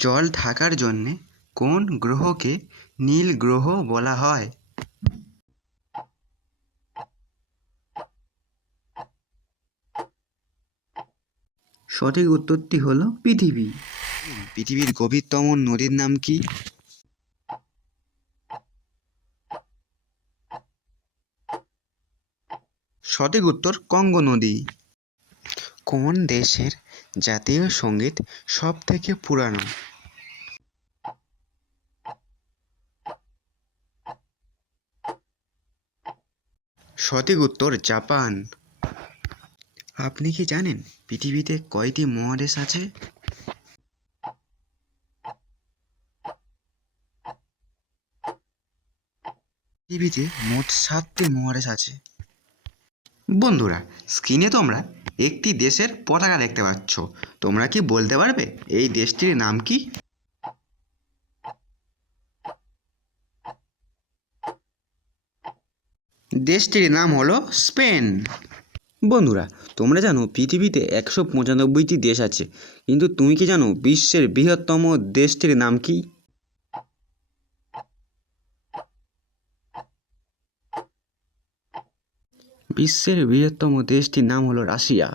জল থাকার জন্যে কোন গ্রহকে নীল গ্রহ বলা হয়? সঠিক উত্তরটি হলো পৃথিবী। পৃথিবীর গভীরতম নদীর নাম কি? সঠিক উত্তর কঙ্গো নদী। কোন দেশের জাতীয় সঙ্গীত সব থেকে পুরানো? সঠিক উত্তর জাপান। আপনি কি জানেন পৃথিবীতে কয়টি মহাদেশ আছে? পৃথিবীতে মোট 7টি মহাদেশ আছে। বন্ধুরা, স্ক্রিনে তোমরা একটি দেশের পতাকা দেখতে পাচ্ছ। তোমরা কি বলতে পারবে এই দেশটির নাম কি? দেশটির নাম হলো স্পেন। বন্ধুরা, তোমরা জানো পৃথিবীতে 195টি দেশ আছে, কিন্তু তুমি কি জানো বিশ্বের বৃহত্তম দেশটির নাম কি? বিশ্বের বৃহত্তম দেশটির নাম হলো রাশিয়া।